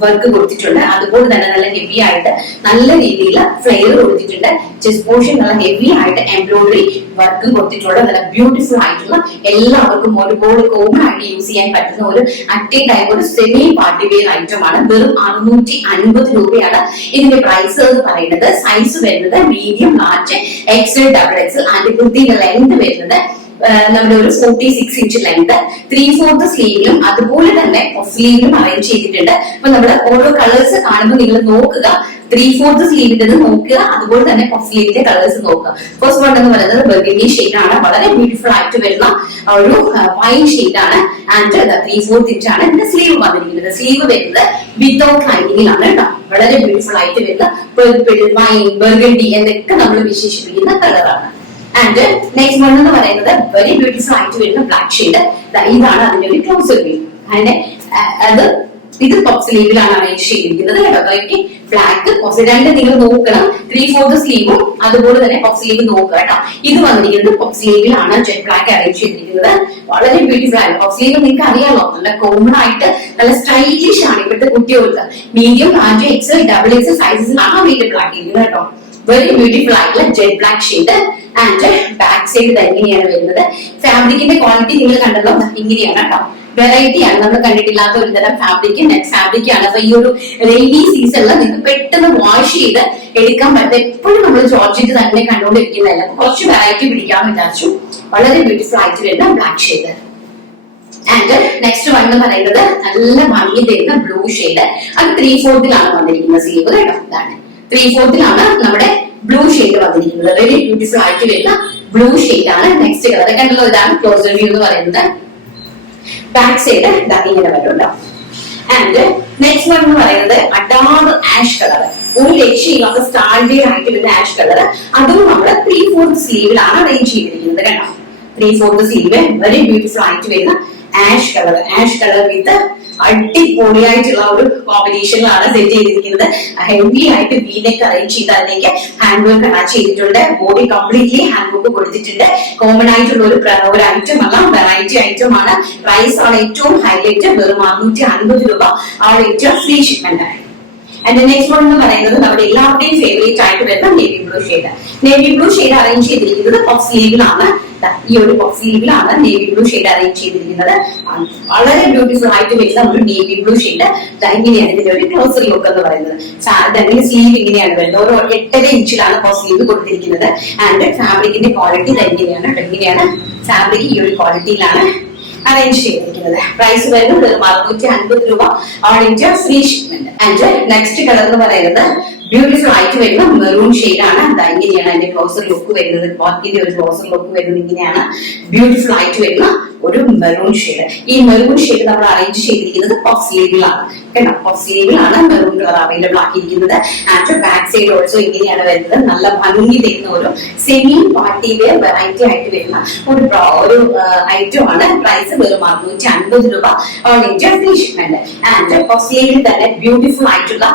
വർക്ക് കൊടുത്തിട്ടുണ്ട്. അതുപോലെ തന്നെ നല്ല ഹെവി ആയിട്ട് നല്ല രീതിയിൽ ഫ്ലെയർ കൊടുത്തിട്ടുണ്ട്. ചെസ്റ്റ് പോർഷൻ നല്ല ഹെവി ആയിട്ട് എംബ്രോയിഡറി വർക്ക് കൊടുത്തിട്ടുണ്ട്. നല്ല ബ്യൂട്ടിഫുൾ ആയിട്ടുള്ള എല്ലാവർക്കും ഒരുപോലെ കോമൺ ആയിട്ട് യൂസ് ചെയ്യാൻ പറ്റുന്ന ഒരു അറ്റേ ടൈപ്പ് ഒരു സെമി പാർട്ടി വെയർ ഐറ്റം ആണ്. വെറും 650 രൂപയാണ് ഇതിന്റെ പ്രൈസ് എന്ന് പറയുന്നത്. സൈസ് വരുന്നത് medium, large, XL, double XL. And കുർത്തിയുടെ ലെങ്ത് വരുന്നത് നമ്മുടെ ഒരു 46 ഇഞ്ച് ലെങ്ത്. 3/4 സ്ലീവിലും അതുപോലെ തന്നെ സ്ലീവിലും അറേഞ്ച് ചെയ്തിട്ടുണ്ട്. അപ്പൊ നമ്മൾ ഓരോ കളേഴ്സ് കാണുമ്പോൾ നിങ്ങൾ നോക്കുക, 3/4 സ്ലീവിന്റെ നോക്കുക, അതുപോലെ തന്നെ സ്ലീവിന്റെ കളേഴ്സ് നോക്കുക. ഫസ്റ്റ് വൺ എന്ന് പറയുന്നത് ബർഗണ്ടി ഷെയ്ഡ് ആണ്. വളരെ ബ്യൂട്ടിഫുൾ ആയിട്ട് വരുന്ന ഒരു വൈൻ ഷെയ്ഡ് ആണ്. ആൻഡ് 3/4 ഇഞ്ച് ആണ് ഇതിന്റെ സ്ലീവ് വന്നിരിക്കുന്നത്. സ്ലീവ് വരുന്നത് വിത്തൗട്ട് ലൈനിങ്ങിലാണ് കേട്ടോ. വളരെ ബ്യൂട്ടിഫുൾ ആയിട്ട് വരുന്ന പേർപ്പിൾ, വൈൻ, ബർഗണ്ടി എന്നൊക്കെ നമ്മൾ വിശേഷിപ്പിക്കുന്ന കളറാണ്. ആൻഡ് നെക്സ്റ്റ് വൺ എന്ന് പറയുന്നത് വെരി ബ്യൂട്ടിഫുൾ ആയിട്ട് വരുന്ന ബ്ലാക്ക് ഷെയ്ഡ്. ഇതാണ് അതിന്റെ ഒരു ക്ലോസർ വ്യൂ. അതിന്റെ അത് ഇത് പഫ് സ്ലീവിലാണ് അറേഞ്ച് ചെയ്തിരിക്കുന്നത് കേട്ടോ. ബ്ലാക്ക് പഫ് രണ്ട് നിങ്ങൾ നോക്കണം, 3/4 സ്ലീവും അതുപോലെ തന്നെ പഫ് സ്ലീവ് നോക്കുക കേട്ടോ. ഇത് വന്നിരിക്കുന്നത് പഫ് സ്ലീവിലാണ് ജെറ്റ് ബ്ലാക്ക് അറേഞ്ച് ചെയ്തിരിക്കുന്നത്. വളരെ ബ്യൂട്ടിഫുൾ ആണ് പഫ് സ്ലീവ്. നിങ്ങൾക്ക് അറിയാമല്ലോ, നല്ല കോമൺ ആയിട്ട് നല്ല സ്റ്റൈലിഷ് ആണ് ഇപ്പോഴത്തെ കുട്ടികൾക്ക്. Medium, large, XL, double XL സൈസസിലാണ് അവൈലബിൾ ആക്കിയിരിക്കുന്നത് കേട്ടോ. വെരി ബ്യൂട്ടിഫുൾ ആയിട്ടുള്ള jet black shade. And back side എങ്ങനെയാണ് വരുന്നത്, ഫാബ്രിക്കിന്റെ ക്വാളിറ്റി നിങ്ങൾ കണ്ടല്ലോ, ഇങ്ങനെയാണ് കേട്ടോ. വെറൈറ്റി ആണ്, നമ്മൾ കണ്ടിട്ടില്ലാത്ത ഒരു തരം ഫാബ്രിക്, നെറ്റ് ഫാബ്രിക് ആണ്. അപ്പൊ ഈ ഒരു റെയിനി സീസണിൽ നിങ്ങൾക്ക് പെട്ടെന്ന് വാഷ് ചെയ്ത് എടുക്കാൻ പറ്റും. എപ്പോഴും നമ്മൾ ജോർജറ്റ് തന്നെ കണ്ടുകൊണ്ടിരിക്കുന്നതല്ല, കുറച്ച് വെറൈറ്റി പിടിക്കാമെന്ന് വിചാരിച്ചു. വളരെ ബ്യൂട്ടിഫുൾ ആയിട്ട് വരുന്ന black shade. And next one എന്ന് പറയുന്നത് നല്ല ഭംഗി തരുന്ന ബ്ലൂ ഷെയ്ഡ്. അത് 3/4 വന്നിരിക്കുന്ന സ്ലീവ് കേട്ടോ. ഇതാണ് 3/4 നമ്മുടെ ബ്ലൂ ഷെയ്ഡ് വന്നിരിക്കുന്നത്. വെരി ബ്യൂട്ടിഫുൾ ആയിട്ട് വരുന്ന ബ്ലൂ ഷെയ്ഡ് ആണ്. നെക്സ്റ്റ് കളർ കണ്ടല്ലോ, ഇതാണ് ക്ലോസർ വ്യൂ എന്ന് പറയുന്നത്. ബാക്ക് സൈഡ് ഇങ്ങനെ വരുന്നുണ്ടോ. ആൻഡ് നെക്സ്റ്റ് വൺ എന്ന് പറയുന്നത് അഡാറ് ആഷ് കളർ, ഒരു രക്ഷയില്ലാത്ത സ്റ്റാൻഡേർഡ് ആയിട്ട് വരുന്ന ആഷ് കളർ. അതും നമ്മൾ 3/4 സ്ലീവിലാണ് അറേഞ്ച് ചെയ്തിരിക്കുന്നത് കേട്ടോ. 3/4 സ്ലീവ്, വെരി ബ്യൂട്ടിഫുൾ ആയിട്ട് വരുന്ന ആഷ് കളർ വിത്ത് അടിപൊളിയായിട്ടുള്ള ഒരു കോമ്പിനേഷനിലാണ് സെറ്റ് ചെയ്തിരിക്കുന്നത്. ഹെവി ആയിട്ട് വീനെക്ക് അറേഞ്ച് ചെയ്ത് അതിലേക്ക് ഹാൻഡ് വർക്ക് അറ്റാച്ച് ചെയ്തിട്ടുണ്ട്. ബോഡി കംപ്ലീറ്റ്ലി ഹാൻഡ് വർക്ക് കൊടുത്തിട്ടുണ്ട്. കോമൺ ആയിട്ടുള്ള ഒരു ഐറ്റം അല്ല, വെറൈറ്റി ഐറ്റം ആണ്. പ്രൈസ് ആണ് ഏറ്റവും ഹൈലൈറ്റ്, വെറും 650 രൂപ ആണ് ഏറ്റവും free shipment. And next one എന്ന് പറയുന്നത് നമ്മുടെ എല്ലാവരുടെയും ഫേവറേറ്റ് ആയിട്ട് വരുന്ന navy blue shade. Navy blue shade arrange ചെയ്തിരിക്കുന്നത് പഫ് സ്ലീവിലാണ്. ഈ ഒരു പഫ് സ്ലീവിലാണ് നേവി ബ്ലൂ ഷെയ്ഡ് അറേഞ്ച് ചെയ്തിരിക്കുന്നത്. വളരെ ബ്യൂട്ടിഫുൾ ആയിട്ട് വരുന്ന ഒരു നേവി ബ്ലൂ ഷെയ്ഡ്. ഇങ്ങനെയാണ് ഇതിന്റെ ഒരു ക്ലോസർ ലുക്ക് എന്ന് പറയുന്നത്. സ്ലീവ് ഇങ്ങനെയാണ് വരുന്നത്. ഒരു 8.5 ഇഞ്ചിലാണ് പഫ് സ്ലീവ് കൊടുത്തിരിക്കുന്നത്. ആൻഡ് ഫാബ്രിക്കിന്റെ ക്വാളിറ്റി ഇങ്ങനെയാണ് ഫാബ്രിക് ഈ ഒരു ക്വാളിറ്റിയിലാണ് അറേഞ്ച് ചെയ്തിരിക്കുന്നത്. പ്രൈസ് വരുന്നത് 650 രൂപ, all India free shipment. And next colour എന്ന് പറയുന്നത് ബ്യൂട്ടിഫുൾ ആയിട്ട് വരുന്ന മെറൂൺ ഷെയ്ഡ് ആണ്. ഇങ്ങനെയാണ് അതിന്റെ ക്ലോസർ ലുക്ക് വരുന്നത്. ക്വാളിറ്റിന്റെ ഒരു ക്ലോസർ ലുക്ക് വരുന്നത് ഇങ്ങനെയാണ്. ബ്യൂട്ടിഫുൾ ആയിട്ട് വരുന്ന ഒരു മെറൂൺ ഷെയ്ഡ്. ഈ മെറൂൺ ഷെയ്ഡ് നമ്മൾ അറേഞ്ച് ചെയ്തിരിക്കുന്നത് പഫ് സ്ലീവിലാണ് കേട്ടോ. പഫ് സ്ലീവിലാണ് മെറൂൺ കളർ അവൈലബിൾ ആക്കിയിരിക്കുന്നത്. ആൻഡ് ബാക്ക് സൈഡ് ഓൾസോ ഇങ്ങനെയാണ് വരുന്നത്. നല്ല ഭംഗി തരുന്ന ഒരു സെമി പാർട്ടി വെയർ വെറൈറ്റി ആയിട്ട് വരുന്ന ഒരു ഐറ്റം ആണ്. പ്രൈസ് വെറും 650 രൂപ, all India free shipment. And puff സ്ലീവിൽ തന്നെ ബ്യൂട്ടിഫുൾ ആയിട്ടുള്ള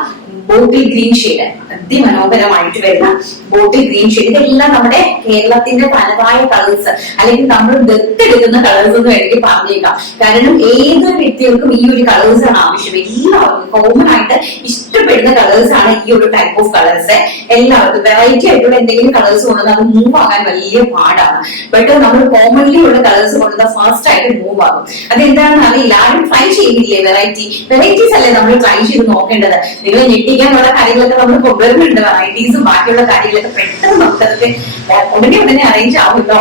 ബോട്ടിൽ ഗ്രീൻ ഷെയ്ഡ്, അതിമനോഹരമായിട്ട് വരുന്ന ബോട്ടിൽ ഗ്രീൻ ഷെയ്ഡ്. ഇതെല്ലാം നമ്മുടെ കേരളത്തിന്റെ തനതായ കളേഴ്സ്, അല്ലെങ്കിൽ നമ്മൾ ദത്തെടുക്കുന്ന കളേഴ്സ് എന്ന് വേണമെങ്കിൽ പറഞ്ഞേക്കാം. കാരണം ഏതൊരു വ്യക്തികൾക്കും ഈ ഒരു കളേഴ്സ് ആണ് ആവശ്യം. എല്ലാവർക്കും കോമൺ ആയിട്ട് ഇഷ്ടപ്പെടുന്ന കളേഴ്സ് ആണ് ഈ ഒരു ടൈപ്പ് ഓഫ് കളേഴ്സ്. എല്ലാവർക്കും വെറൈറ്റി ആയിട്ടുള്ള എന്തെങ്കിലും കളേഴ്സ് കൊണ്ടുവന്നാൽ അത് മൂവ് ആകാൻ വലിയ പാടാണ്. ബട്ട് നമ്മൾ കോമൺലി ഉള്ള കളേഴ്സ് കൊണ്ടുവന്നാൽ ഫാസ്റ്റ് ആയിട്ട് മൂവ് ആകും. അതെന്താണെന്ന് അറിയില്ല. ആരും ട്രൈ ചെയ്യുന്നില്ലേ? വെറൈറ്റീസ് അല്ലേ നമ്മൾ ട്രൈ ചെയ്ത് നോക്കേണ്ടത്. നിങ്ങൾ ഞെട്ടിക്കാനുള്ള കാര്യങ്ങളൊക്കെ നമ്മൾ കൊണ്ടുവരുന്നുണ്ട്. വെറൈറ്റീസും ബാക്കിയുള്ള കാര്യങ്ങളൊക്കെ പെട്ടെന്ന് നമുക്കതൊക്കെ ഉടനെ അറേഞ്ച് ആവുമല്ലോ.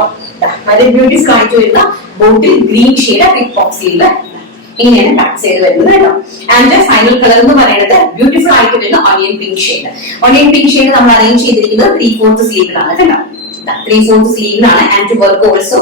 വളരെ ബ്യൂട്ടിഫുൾ ആയിട്ട് വരുന്ന bottle green shade with puff sleeve. ഇങ്ങനെയാണ് ബാക്ക് സൈഡ് വരുന്നത് കേട്ടോ. ആൻഡ് ഫൈനൽ കളർ എന്ന് പറയുന്നത് ബ്യൂട്ടിഫുൾ ആയിട്ട് വരുന്ന onion pink shade. Onion pink shade നമ്മൾ അറേഞ്ച് ചെയ്തിരിക്കുന്നത് 3/4 സ്ലീവിലാണ് കേട്ടോ. 3/4 സ്ലീവിലാണ്. ആൻഡ് വർക്ക് ഓൾസോ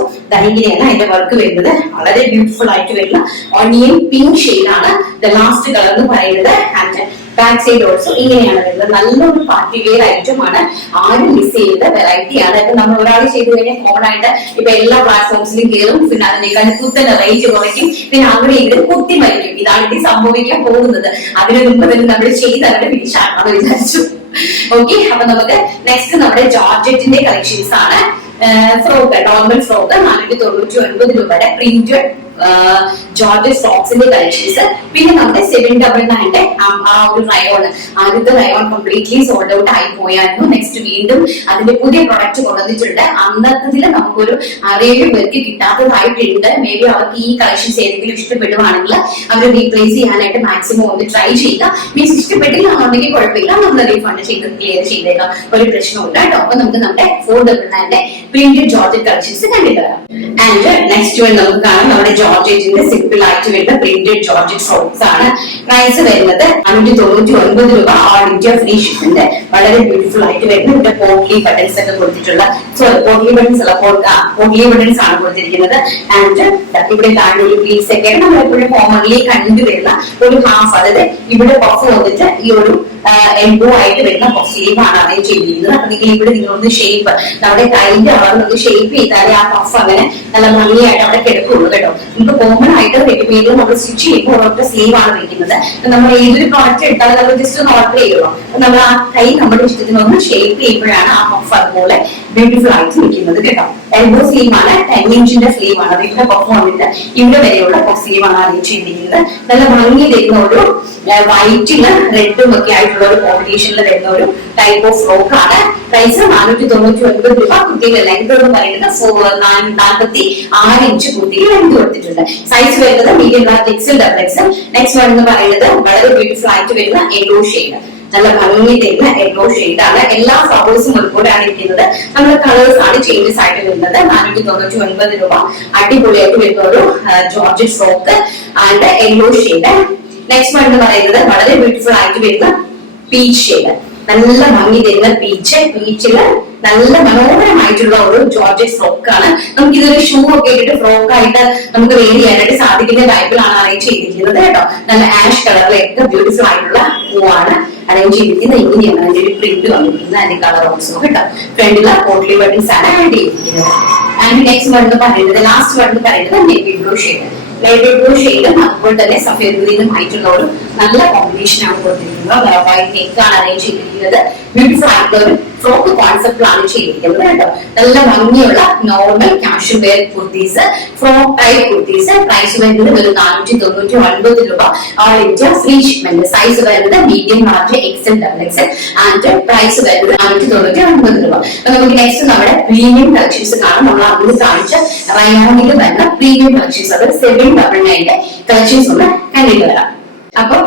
ഇങ്ങനെയാണ് അതിന്റെ വർക്ക് വരുന്നത്. വളരെ ബ്യൂട്ടിഫുൾ ആയിട്ട് വരുന്ന ഓണിയൻ പിങ്ക് ഷെയ്ഡാണ് ലാസ്റ്റ് കളർ എന്ന് പറയുന്നത്. ആൻഡ് ബാക്ക് സൈഡ് ഓൾസോ ഇങ്ങനെയാണ് വരുന്നത്. നല്ലൊരു പാർട്ടി വെയർ ഐറ്റം ആണ്. ആരും മിസ് ചെയ്ത വെറൈറ്റി ആണ്. അതായത് നമ്മൾ ഒരാൾ ചെയ്ത് കഴിഞ്ഞാൽ കോമൺ ആയിട്ട് ഇപ്പൊ എല്ലാ പ്ലാറ്റ്ഫോംസിലും കയറും. പിന്നെ അതിനേക്കാൾ കുത്തനെ റേറ്റ് കുറയ്ക്കും. പിന്നെ അവിടെ ഇവിടെ കുത്തി മരിക്കും. ഇതാണ് ഇത് സംഭവിക്കാൻ പോകുന്നത്. അതിന് മുമ്പ് തന്നെ നമ്മൾ ചെയ്ത് അവരുടെ ഫിനിഷാണെന്ന് വിചാരിച്ചു. ഓക്കെ, അപ്പൊ നമുക്ക് നെക്സ്റ്റ് നമ്മുടെ ജോർജറ്റിന്റെ കളക്ഷൻസ് ആണ്. ഫ്രോക്ക്, നോർമൽ ഫ്രോക്ക് 499 രൂപയുടെ പ്രിന്റഡ് ജോർജറ്റ് ഫ്രോക്സിന്റെ കളക്ഷൻസ്. പിന്നെ നമ്മുടെ 799 ആ ഒരു റയോൺ, ആദ്യത്തെ റയോൺ കംപ്ലീറ്റ്ലി സോൾഡ് ഔട്ട് ആയി പോയായിരുന്നു. നെക്സ്റ്റ് വീണ്ടും അതിന്റെ പുതിയ പ്രൊഡക്റ്റ് കൊണ്ടുവന്നിട്ടുണ്ട്. അന്നത്തതിൽ നമുക്കൊരു 6-7 പേർക്ക് കിട്ടാത്തതായിട്ടുണ്ട്. മേ ബി അവർക്ക് ഈ കളക്ഷൻസ് ഏതെങ്കിലും ഇഷ്ടപ്പെടുവാണെങ്കിൽ അവർ റീപ്ലേസ് ചെയ്യാനായിട്ട് മാക്സിമം ഒന്ന് ട്രൈ ചെയ്യുക. മീൻസ് ഇഷ്ടപ്പെട്ടില്ലാന്നുണ്ടെങ്കിൽ കുഴപ്പമില്ല, നമ്മൾ റീഫണ്ട് ചെയ്ത് ക്ലിയർ ചെയ്തേക്കാം, ഒരു പ്രശ്നമില്ല കേട്ടോ. അപ്പൊ നമുക്ക് നമ്മുടെ 499 പ്രിന്റഡ് ജോർജറ്റ് കളക്ഷൻസ് കണ്ടിട്ട് വരാം. ആൻഡ് നെക്സ്റ്റ് നമുക്ക് കാണാം നമ്മുടെ ജോർജറ്റിന്റെ സിമ്പിൾ ആയിട്ട് വരുന്ന പ്രിന്റഡ് ജോർജറ്റ് ഫ്രോക്സ് ആണ്. പ്രൈസ് വരുന്നത് 599 രൂപ, ഓൾ ഇന്ത്യ ഫ്രീ ഷിപ്മെന്റ്. വളരെ ബ്യൂട്ടിഫുൾ ആയിട്ട് വരുന്ന ഇവിടെ പോട്ട്ലി ബട്ടൺസ് ഒക്കെ കൊടുത്തിട്ടുള്ള, പോട്ട്ലി ബട്ടൺസ് അല്ല, പോട്ട്ലി ബട്ടൺസ് ആണ് കൊടുത്തിരിക്കുന്നത്. ആൻഡ് ഇവിടെ താഴെ ഒരു പീസ് ഒക്കെ നമ്മൾ എപ്പോഴും കോമൺലി കണ്ടുവരുന്ന ഒരു ഹാഫ്, അതായത് ഇവിടെ പഫ് വന്നിട്ട് ഈ ഒരു എൽബോ ആയിട്ട് വരുന്ന സ്ലീവ് ആണ് അറേഞ്ച് ചെയ്തിരിക്കുന്നത്. അപ്പൊ നിങ്ങൾ ഇവിടെ നിങ്ങളൊന്ന് ഷേപ്പ് നമ്മുടെ കൈന്റെ അളവ് ഷേപ്പ് ചെയ്താലേ ആ പഫ് അങ്ങനെ നല്ല ഭംഗിയായിട്ട് അവിടെ കിടക്കുള്ളൂ കേട്ടോ. നമുക്ക് കോമൺ ആയിട്ട് റെഡിമെയ്ഡ് നമ്മൾ സ്റ്റിച്ച് ചെയ്യുമ്പോൾ ഒരൊറ്റ സ്ലീവ് ആണ് വെക്കുന്നത്. നമ്മൾ ഏതൊരു പ്രോഡക്റ്റ് എടുത്താലും നമ്മൾ ജസ്റ്റ് ഒന്ന് ഓർഡർ ചെയ്യുള്ളൂ. നമ്മൾ ആ കൈ നമ്മുടെ ഇഷ്ടത്തിനൊന്ന് ഷേപ്പ് ചെയ്യുമ്പോഴാണ് ആ പഫ് അതുപോലെ ബ്യൂട്ടിഫുൾ ആയിട്ട് നിൽക്കുന്നത് കേട്ടോ. എൽബോ സ്ലീവ് ആണ്, 10 ഇഞ്ചിന്റെ സ്ലീവ് ആണ്. ഇവിടെ പഫ് വന്നിട്ട് ഇവിടെ വരെയുള്ള പഫ് സ്ലീവ് ആണ് അറേഞ്ച് ചെയ്തിരിക്കുന്നത്. നല്ല ഭംഗി തരുന്ന ഒരു വൈറ്റിന് റെഡും ഒക്കെ ആയിട്ടുള്ള ഒരു കോമ്പിനേഷനിൽ വരുന്ന ഒരു ടൈപ്പ് ഓഫ് ഫ്രോക്ക് ആണ്. പ്രൈസ് 499 രൂപ. കുട്ടിയുടെ ലെങ്ത് എന്ന് പറയുന്നത് 46 ഇഞ്ച് കുട്ടിക്ക് ലെങ്ത് കൊടുത്തിട്ടുണ്ട്. സൈസ് വരുന്നത് medium large XL double Excel. Next one എന്ന് പറയുന്നത് വളരെ ബ്യൂട്ടിഫുൾ ആയിട്ട് വരുന്ന യെല്ലോ ഷെയ്ഡ്, നല്ല ഭംഗി തരുന്ന യെല്ലോ ഷെയ്ഡ് ആണ്. എല്ലാ ഫ്ലവേഴ്സും ഉൾപ്പെടെയാണ് ഇരിക്കുന്നത്. നമ്മുടെ കളേഴ്സ് ആണ് ചേഞ്ചസ് ആയിട്ട് വരുന്നത്. 499 രൂപ. അടിപൊളിയായിട്ട് വരുന്ന ഒരു georgette frock and yellow shade. Next one എന്ന് പറയുന്നത് വളരെ ബ്യൂട്ടിഫുൾ ആയിട്ട് വരുന്ന പീച്ച് ഷെയ്ഡ്, നല്ല ഭംഗി തരുന്ന പീച്ചില് നല്ല മനോഹരമായിട്ടുള്ള ഒരു ജോർജറ്റ് ഫ്രോക്ക് ആണ്. നമുക്ക് ഇതൊരു ഷൂ ഒക്കെ ഇട്ടിട്ട് ഫ്രോക്ക് ആയിട്ട് നമുക്ക് വെയർ ചെയ്യാനായിട്ട് സാധിക്കുന്ന ടൈപ്പിലാണ് അറേഞ്ച് ചെയ്തിരിക്കുന്നത് കേട്ടോ. നല്ല ആഷ് കളറിലേക്ക് ബ്യൂട്ടിഫുൾ ആയിട്ടുള്ള പൂവാണ് അറേഞ്ച് ചെയ്തിരിക്കുന്നത്. ഇങ്ങനെയാണ് അതിന്റെ ഒരു പ്രിന്റ് വന്നിരിക്കുന്നത്. അതിന്റെ കളർ ഓൾസോ കേട്ടോ. ഫ്രണ്ടില് പോട്ട്ലി ബട്ടൺസ് ആണ് ആഡ് ചെയ്തിരിക്കുന്നത്. ആൻഡ് നെക്സ്റ്റ് വൺ എന്ന് പറയുന്നത് ലാസ്റ്റ് വൺ എന്ന് പറയുന്നത് navy blue shade. Navy blue ഷെയ്ഡും അതുപോലെ തന്നെ സഫേദ് ഗ്രീനും ആയിട്ടുള്ള ഒരു നല്ല കോമ്പിനേഷൻ ആണ് കൊടുത്തിരിക്കുന്നത്. വൈറ്റ് നെക്ക് ആണ് അറേഞ്ച് ചെയ്തിരിക്കുന്നത്. ബ്യൂട്ടിഫുൾ ആയിട്ടുള്ള ഒരു ഫ്രോക്ക് കോൺസെപ്റ്റിലാണ് ചെയ്തിരിക്കുന്നത് കേട്ടോ. നല്ല ഭംഗിയുള്ള normal casual wear kurtis, frock type kurtis. Price വരുന്നത് ഒരു 499 രൂപ. ഓൾ ഇന്ത്യ ഫ്രീ ഷിപ്മെന്റ്. സൈസ് വരുന്നത് medium large XL double XL and price വരുന്നത് 499 രൂപ. അപ്പൊ നമുക്ക് നെക്സ്റ്റ് നമ്മുടെ പ്രീമിയം കളക്ഷൻസ് കാണാം. നമ്മൾ അതിന് കാണിച്ച റയോണിൽ വരുന്ന പ്രീമിയം കളക്ഷൻസ്, അത് 799 കളക്ഷൻസ് ഒന്ന് കണ്ടിട്ട് വരാം. അപ്പൊ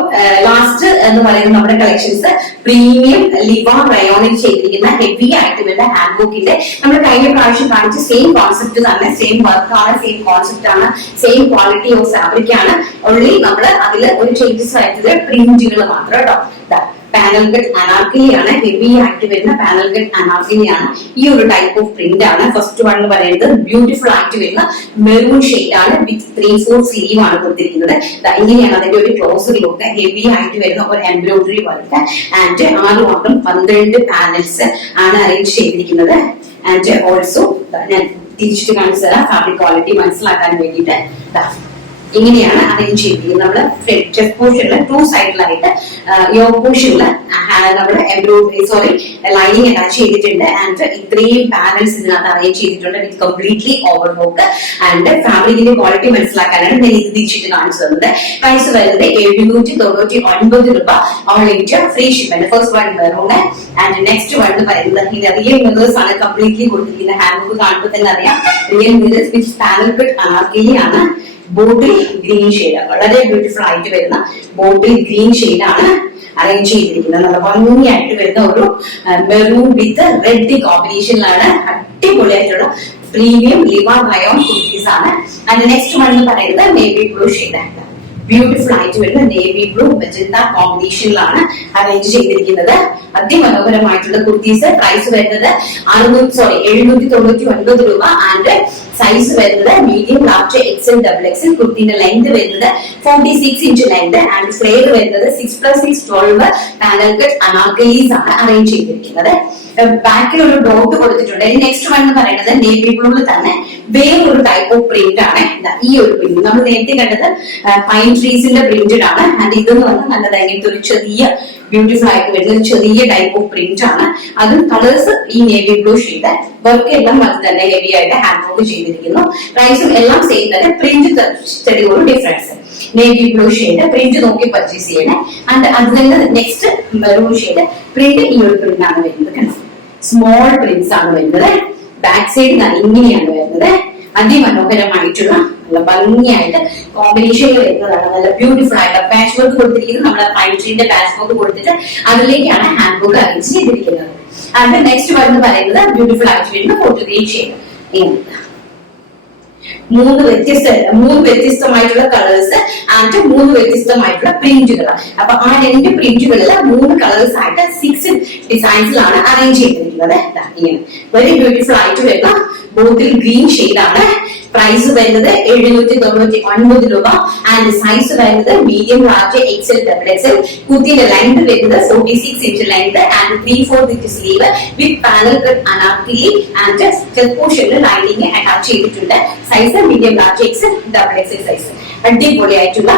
ലാസ്റ്റ് എന്ന് പറയുന്നത് നമ്മുടെ കളക്ഷൻസ് പ്രീമിയം ലിവ റയോണിൽ ചെയ്തിരിക്കുന്ന ഹെവി ആയിട്ട് വരുന്ന ഹാൻഡ് ബുക്കിന്റെ നമ്മൾ കഴിഞ്ഞ പ്രാവശ്യം കാണിച്ച സെയിം കോൺസെപ്റ്റ് തന്നെ, സെയിം വർക്കാണ്, സെയിം കോൺസെപ്റ്റ് ആണ്, സെയിം ക്വാളിറ്റി ഓഫ് ഫാബ്രിക് ആണ്. ഓൺലി നമ്മൾ അതിൽ ഒരു ചേഞ്ചസ് ആയിട്ടുള്ള പ്രിന്റുകൾ മാത്രം കേട്ടോ. പാനൽ കട്ട് അനാർക്കലി ആണ്, ഹെവി ആയിട്ട് വരുന്ന പാനൽ കട്ട് അനാർക്കലി ആണ്. ഈ ഒരു ടൈപ്പ് ഓഫ് പ്രിന്റ് ആണ്. ഫസ്റ്റ് വൺ എന്ന് പറയുന്നത് ബ്യൂട്ടിഫുൾ ആയിട്ട് വരുന്ന മെറൂൺ ഷെയ്ഡ് ആണ്. വിത്ത് 3/4 സ്ലീവ് ആണ് കൊടുത്തിരിക്കുന്നത്. ഇങ്ങനെയാണ് അതിന്റെ ഒരു ക്ലോസർ ലുക്ക്. ഹെവി ആയിട്ട് വരുന്ന ഒരു എംബ്രോയിഡറി വർക്ക് ആൻഡ് 6 മാത്രം 12 പാനൽസ് ആണ് അറേഞ്ച് ചെയ്തിരിക്കുന്നത്. ആൻഡ് ഓൾസോ ഞാൻ തിരിച്ചിട്ട് കാണിച്ചു തരാം ഫാബ്രിക് ക്വാളിറ്റി മനസ്സിലാക്കാൻ വേണ്ടിയിട്ട്. ഇങ്ങനെയാണ് അറേഞ്ച് ചെയ്തിരിക്കുന്നത്. നമ്മള് ചെസ്റ്റ് പോർഷനില് 2 സൈഡിലായിട്ട് യോക്ക് പോർഷനില് നമ്മുടെ എംബ്രോയിഡറി ലൈനിങ് അറ്റാച്ച് ചെയ്തിട്ടുണ്ട്. ആൻഡ് ഇത്രയും പാനൽസ് ഇതിനകത്ത് അറേഞ്ച് ചെയ്തിട്ടുണ്ട് വിത്ത് കംപ്ലീറ്റ്ലി ഓവർലോക്ക്. ആൻഡ് ഫാബ്രിക്കിന്റെ ക്വാളിറ്റി മനസ്സിലാക്കാനാണ് ഞാൻ ഇത് തിരിച്ചിട്ട് കാണിച്ചു തന്നത്. പ്രൈസ് വരുന്നത് 799 രൂപ. All India free shipment. First one maroon and next one എന്ന് പറയുന്നത് റിയൽ മിറേഴ്സ് ആണ് കംപ്ലീറ്റ്ലി കൊടുത്തിരിക്കുന്ന. ഹാൻഡ് ബുക്ക് കാണുമ്പോൾ തന്നെ അറിയാം റിയൽ മിറേഴ്സ് വിത്ത് പാനൽ കട്ട് അനാർക്കലി ആണ്. ബോട്ടിൽ ഗ്രീൻ ഷെയ്ഡ്, വളരെ ബ്യൂട്ടിഫുൾ ആയിട്ട് വരുന്ന ബോട്ടിൽ ഗ്രീൻ ഷെയ്ഡ് ആണ് അറേഞ്ച് ചെയ്തിരിക്കുന്നത്. നല്ല ഭംഗിയായിട്ട് വരുന്ന ഒരു മെറൂൺ വിത്ത് റെഡ് കോമ്പിനേഷനിലാണ് അടിപൊളിയായിട്ടുള്ള പ്രീമിയം ലിവ റയോൺ കുർത്തീസ് ആണ്. അതിന്റെ നെക്സ്റ്റ് വൺ എന്ന് പറയുന്നത് നേവി ബ്ലൂ ഷെയ്ഡ് ആണ്. ബ്യൂട്ടിഫുൾ ആയിട്ട് വരുന്ന നേവി ബ്ലൂ മെജന്ത കോമ്പിനേഷനിലാണ് അറേഞ്ച് ചെയ്തിരിക്കുന്നത്. അതിമനോഹരമായിട്ടുള്ള കുർത്തീസ്. പ്രൈസ് വരുന്നത് 799 രൂപ. ആൻഡ് സൈസ് വരുന്നത് medium large XL double XL. കുർത്തിന്റെ ലെങ്ത് വരുന്നത് 46 ഇഞ്ച് ലെങ്ത് ആൻഡ് ഫ്ലെയർ വരുന്നത് 6+6 12 പാനൽ കട്ട് അനാർക്കലീസ് ആണ് അറേഞ്ച് ചെയ്തിരിക്കുന്നത്. ബാക്കിൽ ഒരു ഡോട്ട് കൊടുത്തിട്ടുണ്ട്. നെക്സ്റ്റ് വൺ എന്ന് പറയുന്നത് നേവി ബ്ലൂവിൽ തന്നെ വേറൊരു ടൈപ്പ് ഓഫ് പ്രിന്റ് ആണ്. ഈ ഒരു പ്രിന്റ് നമ്മൾ നേരത്തെ കണ്ടത് പൈൻ ട്രീസിന്റെ പ്രിന്റഡ് ആണ്. ആൻഡ് ഇതെന്ന് പറഞ്ഞാൽ നല്ലത് അങ്ങനത്തെ ഒരു ചെറിയ ബ്യൂട്ടിഫുൾ ആയിട്ട് വരുന്ന ഒരു ചെറിയ ടൈപ്പ് ഓഫ് പ്രിന്റ് ആണ്. അതും കളേഴ്സ് ഈ നേവി ബ്ലൂ ഷെയ്ഡ്. വർക്ക് എല്ലാം അത് തന്നെ ഹെവി ആയിട്ട് ഹാൻഡ് വർക്ക് ചെയ്തിരിക്കുന്നു. പ്രൈസും എല്ലാം സെയിം തന്നെ. പ്രിന്റ് ചെറിയൊരു difference. Navy blue shade print നോക്കി പർച്ചേസ് ചെയ്യണേ. ആൻഡ് അത് തന്നെ നെക്സ്റ്റ് മെറൂൺ ഷെയ്ഡ് പ്രിന്റ് ഈ ഒരു പ്രിന്റ് ആണ് വരുന്നത്. സ്മോൾ പ്രിന്റ്സ് ആണ് വരുന്നത്. ബാക്ക് സൈഡ് ഇങ്ങനെയാണ് വരുന്നത്. അതിമനോഹരമായിട്ടുള്ള നല്ല ഭംഗിയായിട്ട് കോമ്പിനേഷനിൽ വരുന്നതാണ്. നല്ല ബ്യൂട്ടിഫുൾ ആയിട്ട് പാച്ച് വർക്ക് കൊടുത്തിരിക്കുന്നത്. നമ്മുടെ പൈൻ ട്രീന്റെ പാച്ച് വർക്ക് കൊടുത്തിട്ട് അതിലേക്കാണ് ഹാൻഡ് വർക്ക് അറേഞ്ച് ചെയ്തിരിക്കുന്നത്. ആൻഡ് നെക്സ്റ്റ് വൺ എന്ന് പറയുന്നത് ബ്യൂട്ടിഫുൾ ആയിട്ട് വരുന്ന പോർട്ടുഗീസ് ഷെയ്ഡ്. മൂന്ന് വ്യത്യസ്തമായിട്ടുള്ള കളേഴ്സ് ആൻഡ് 3 വ്യത്യസ്തമായിട്ടുള്ള പ്രിന്റുകൾ. അപ്പൊ ആ 2 പ്രിന്റുകളിൽ 3 കളേഴ്സ് ആയിട്ട് 6 ഡിസൈൻസിലാണ് അറേഞ്ച് ചെയ്തിരിക്കുന്നത്. വെരി ബ്യൂട്ടിഫുൾ ആയിട്ട് വരുന്ന ബോട്ടിൽ ഗ്രീൻ ഷെയ്ഡ് ആണ്. പ്രൈസ് വരുന്നത് 799 രൂപ. ആൻഡ് സൈസ് വരുന്നത് medium, large, XL, double XL. കുർത്തിയുടെ ലെങ്ത് വരുന്നത് 46 inch length and 3/4 inch sleeve with panel cut anarkali and step പോർഷനിൽ ലൈനിങ് അറ്റാച്ച് ചെയ്തിട്ടുണ്ട്. Size medium, large, XL, double XL size. അടിപൊളിയായിട്ടുള്ള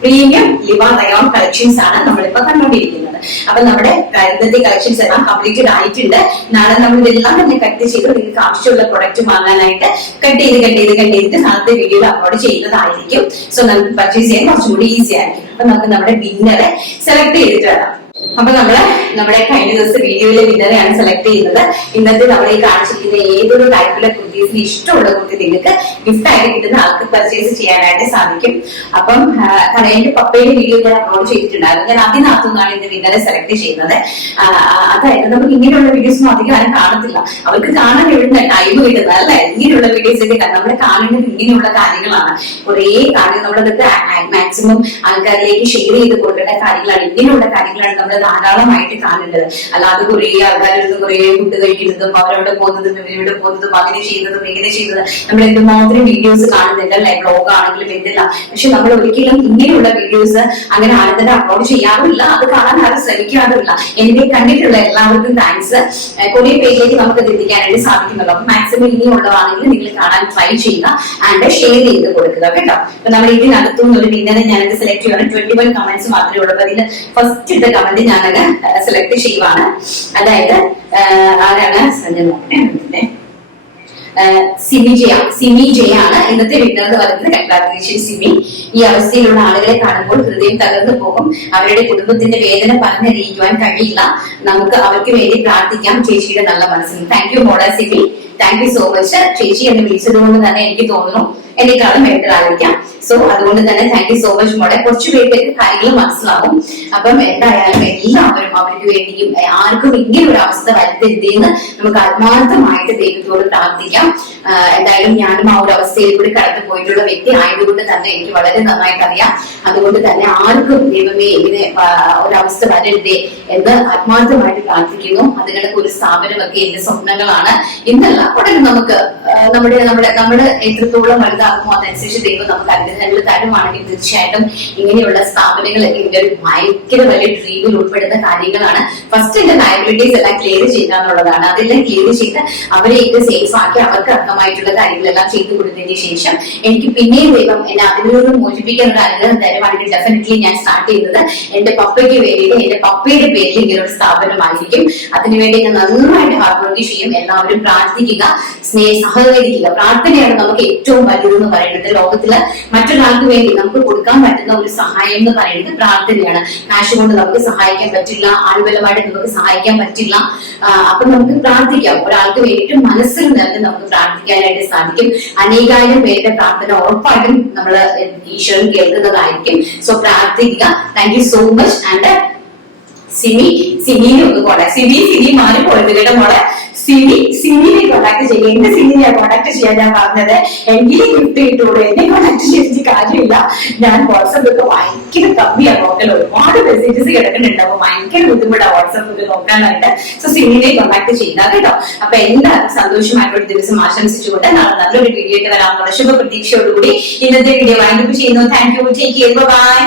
premium Liva rayon collections ആണ് നമ്മളിപ്പോ കണ്ടുകൊണ്ടിരിക്കുന്നത്. അപ്പൊ നമ്മുടെ ഇന്നത്തെ കളക്ഷൻസ് എല്ലാം കംപ്ലീറ്റഡ് ആയിട്ടുണ്ട്. നാളെ നമ്മൾ ഇതെല്ലാം തന്നെ കട്ട് ചെയ്ത് നിങ്ങൾക്ക് ആവശ്യമുള്ള പ്രൊഡക്റ്റ് വാങ്ങാനായിട്ട് കട്ട് ചെയ്തിട്ട് നാളത്തെ വീഡിയോയിൽ അപ്ലോഡ് ചെയ്യുന്നതായിരിക്കും. സോ നമുക്ക് പർച്ചേസ് ചെയ്യാൻ കുറച്ചും കൂടി ഈസി ആയിരിക്കും. അപ്പൊ നമുക്ക് നമ്മുടെ വിന്നറെ സെലക്ട് ചെയ്തിട്ട് വരാം. അപ്പൊ നമ്മുടെ കഴിഞ്ഞ ദിവസം വീഡിയോയിലെ വിന്നറെയാണ് സെലക്ട് ചെയ്യുന്നത്. ഇന്നത്തെ നമ്മൾ ഈ കാണിച്ചിരിക്കുന്ന ഏതൊരു ടൈപ്പിലെ കുർത്തീസിന് ഇഷ്ടമുള്ള കുർത്തി നിങ്ങൾക്ക് ഗിഫ്റ്റ് ആയിട്ട് കിട്ടുന്ന ആൾക്ക് പർച്ചേസ് ചെയ്യാനായിട്ട് സാധിക്കും. അപ്പം കാരണം എന്റെ പപ്പയുടെ വീഡിയോ ഞാൻ അപ്ലോഡ് ചെയ്തിട്ടുണ്ടായിരുന്നു. ഞാൻ അതിനകത്തുനിന്നാണ് ഇന്ന് വിന്നറെ സെലക്ട് ചെയ്യുന്നത്. അതായത് നമുക്ക് ഇങ്ങനെയുള്ള വീഡിയോസ് ഒന്നും അധികം ആരും കാണത്തില്ല. അവർക്ക് കാണാൻ എഴുതുന്ന ടൈം കിട്ടുന്നത് അല്ല. ഇങ്ങനെയുള്ള വീഡിയോസ് ഒക്കെ നമ്മൾ കാണേണ്ടത് ഇങ്ങനെയുള്ള കാര്യങ്ങളാണ്. കുറേ കാര്യങ്ങൾ നമ്മളതൊക്കെ മാക്സിമം ആൾക്കാരിലേക്ക് ഷെയർ ചെയ്ത് കൊടുക്കേണ്ട കാര്യങ്ങളാണ്. ഇങ്ങനെയുള്ള കാര്യങ്ങളാണ് നമ്മൾ ധാരാളമായിട്ട് കാണേണ്ടത്. അല്ലാതെ കുറേ ആൾക്കാരുടെ കുറേ ഫുഡ് കഴിക്കുന്നതും അവരവിടെ പോകുന്നതും ഇവരിവിടെ പോകുന്നതും അങ്ങനെ ചെയ്യുന്നതും ഇങ്ങനെ ചെയ്യുന്നതും നമ്മൾ എന്തുമാത്രം വീഡിയോസ് കാണുന്നുണ്ട് അല്ലെ, ബ്ലോഗ് ആണെങ്കിലും എന്തെല്ലാം. പക്ഷെ നമ്മൾ ഒരിക്കലും ഇങ്ങനെയുള്ള വീഡിയോസ് അങ്ങനെ ആരും തന്നെ അപ്ലോഡ് ചെയ്യാറുമില്ല. അത് കാണാൻ ആരും ശ്രമിക്കാറുമില്ല. എന്നെ കണ്ടിട്ടുള്ള എല്ലാവർക്കും താങ്ക്സ്. കുറെ പേരിലേക്ക് നമുക്ക് എത്തിക്കാനായിട്ട് സാധിക്കുന്നുള്ളൂ. അപ്പൊ മാക്സിമം ഇനിയുള്ളതാണെങ്കിൽ നിങ്ങൾ കാണാൻ ട്രൈ ചെയ്യുക ആൻഡ് ഷെയർ ചെയ്ത് കൊടുക്കുക കേട്ടോ. അപ്പൊ നമ്മൾ ഇതിനകത്തുനിന്ന് ഒരു വിന്നറെ ഞാനത് സെലക്ട് ചെയ്യുകയാണ്. 21 കമന്റ്സ് മാത്രമേ ഉള്ളൂ. അതിൽ ഫസ്റ്റ് ഇട്ട കമന്റ് ഞാനത് സെലക്ട് ചെയ്യുവാണ്. അതായത് ആരാണ് സിമി ജയാണ് ഇന്നത്തെ വിന്നർ എന്ന് പറയുന്നത്. കൺഗ്രാറ്റുലേഷൻ സിമി. ഈ അവസ്ഥയിലുള്ള ആളുകളെ കാണുമ്പോൾ ഹൃദയം തകർന്നു പോകും. അവരുടെ കുടുംബത്തിന്റെ വേദന പറഞ്ഞറിയിക്കുവാൻ കഴിയില്ല. നമുക്ക് അവർക്ക് വേണ്ടി പ്രാർത്ഥിക്കാം. ചേച്ചിയുടെ നല്ല മനസ്സിൽ. താങ്ക് യു മോള Simi. Thank you so much. ചേച്ചി എന്നെ വിളിച്ചത് കൊണ്ട് തന്നെ എനിക്ക് തോന്നുന്നു എന്നെക്കാളും ബെറ്റർ ആയിരിക്കാം. സോ അതുകൊണ്ട് തന്നെ താങ്ക് യു സോ മച്ച് മോളെ. കുറച്ചു പേർക്ക് കാര്യങ്ങൾ മനസ്സിലാവും. അപ്പം എന്തായാലും എല്ലാവരും അവർക്ക് വേണ്ടിയും ആർക്കും ഇങ്ങനെ ഒരു അവസ്ഥ വരുത്തരുതെന്ന് നമുക്ക് ആത്മാർത്ഥമായിട്ട് ദൈവത്തോട് പ്രാർത്ഥിക്കാം. എന്തായാലും ഞാനും ആ ഒരു അവസ്ഥയിൽ കൂടി കടന്നു പോയിട്ടുള്ള വ്യക്തി ആയതുകൊണ്ട് തന്നെ എനിക്ക് വളരെ നന്നായിട്ട് അറിയാം. അതുകൊണ്ട് തന്നെ ആർക്കും ദൈവമേ ഇങ്ങനെ ഒരവസ്ഥ വരരുതേ എന്ന് ആത്മാർത്ഥമായിട്ട് പ്രാർത്ഥിക്കുന്നു. അതിനൊക്കെ ഒരു സ്ഥാപനമൊക്കെ എന്റെ സ്വപ്നങ്ങളാണ്. ഇന്നല്ല ഉടനെ നമുക്ക് നമ്മുടെ എത്രത്തോളം വലുതാകുമോ അതനുസരിച്ച് ദൈവം നമുക്ക് അനുഗ്രഹങ്ങൾ തരുവാണെങ്കിൽ തീർച്ചയായിട്ടും ഇങ്ങനെയുള്ള സ്ഥാപനങ്ങളൊക്കെ ഇതിന്റെ ഒരു ഭയങ്കര വലിയ ഡ്രീമിൽ ഉൾപ്പെടുന്ന കാര്യങ്ങളാണ്. ഫസ്റ്റ് എന്റെ ലയബിലിറ്റീസ് എല്ലാം ക്ലിയർ ചെയ്യുക എന്നുള്ളതാണ്. അതെല്ലാം ക്ലിയർ ചെയ്ത് അവരെയൊക്കെ സേഫ് ആക്കി അവർക്ക് അർഹമായിട്ടുള്ള കാര്യങ്ങളെല്ലാം ചെയ്തു കൊടുത്തതിന് ശേഷം എനിക്ക് പിന്നെയും ദൈവം എന്നെ അതിൽ നിന്ന് മോചിപ്പിക്കാൻ ഒരു അനുഗ്രഹം തരുവാണെങ്കിൽ ഡെഫിനറ്റ്ലി ഞാൻ സ്റ്റാർട്ട് ചെയ്യുന്നത് എന്റെ പപ്പയ്ക്ക് വേണ്ടിയിട്ട് എന്റെ പപ്പയുടെ പേരിൽ ഇങ്ങനെ ഒരു സ്ഥാപനമായിരിക്കും. അതിനുവേണ്ടി ഞാൻ നന്നായിട്ട് ഹാർഡ് വർക്ക് ചെയ്യും. എല്ലാവരും പ്രാർത്ഥിക്കുക, സഹകരിക്കുക. പ്രാർത്ഥനയാണ് നമുക്ക് ഏറ്റവും വലുതെന്ന് പറയുന്നത്. ലോകത്തില് മറ്റൊരാൾക്ക് വേണ്ടി നമുക്ക് കൊടുക്കാൻ പറ്റുന്ന ഒരു സഹായം എന്ന് പറയുന്നത് പ്രാർത്ഥനയാണ്. കാശ് കൊണ്ട് നമുക്ക് സഹായിക്കാൻ പറ്റില്ല, ആൾബലമായിട്ട് നമുക്ക് സഹായിക്കാൻ പറ്റില്ല. അപ്പൊ നമുക്ക് പ്രാർത്ഥിക്കാം. ഒരാൾക്ക് വേണ്ടിയിട്ട് മനസ്സിൽ നിന്ന് നമുക്ക് പ്രാർത്ഥിക്കാനായിട്ട് സാധിക്കും. അനേകായിരം പേരുടെ പ്രാർത്ഥന ഉറപ്പായിട്ടും നമ്മൾ ഈശ്വരൻ കേൾക്കുന്നതായിരിക്കും. സോ പ്രാർത്ഥിക്കുക. Thank you so much. And സിമിനെ ഒന്ന് പോട്ടെ. സിമി മാറിപ്പോയത് കേട്ടോ മോളെ. സിമിനെ കോണ്ടാക്ട് ചെയ്യുക. എന്റെ സിമിനെ കോണ്ടാക്ട് ചെയ്യാൻ ഞാൻ പറഞ്ഞത് എങ്കിലും ഗിഫ്റ്റ് കിട്ടുള്ളൂ. എന്നെ കോണ്ടാക്ട് ചെയ്തിട്ട് കാര്യമില്ല. ഞാൻ വാട്സപ്പൊക്കെ ഭയങ്കര കമ്മിയാണ് നോക്കൽ. ഒരുപാട് മെസ്സേജസ് കിടക്കുന്നുണ്ട്. അപ്പൊ ഭയങ്കര ബുദ്ധിമുട്ടാണ് വാട്സപ്പൊക്കെ നോക്കാനായിട്ട്. സോ സിമിനെ കോണ്ടാക്ട് ചെയ്യുക കേട്ടോ. അപ്പൊ എല്ലാവർക്കും സന്തോഷമായിട്ടൊരു ദിവസം ആശംസിച്ചുകൊണ്ട് നാളെ നല്ലൊരു വീഡിയോ ആയിട്ട് വരാനുള്ള ശുഭ പ്രതീക്ഷയോടുകൂടി ഇന്നത്തെ വീഡിയോ വൈൻഡപ്പ് ചെയ്യുന്നു. Thank you. Take care. By.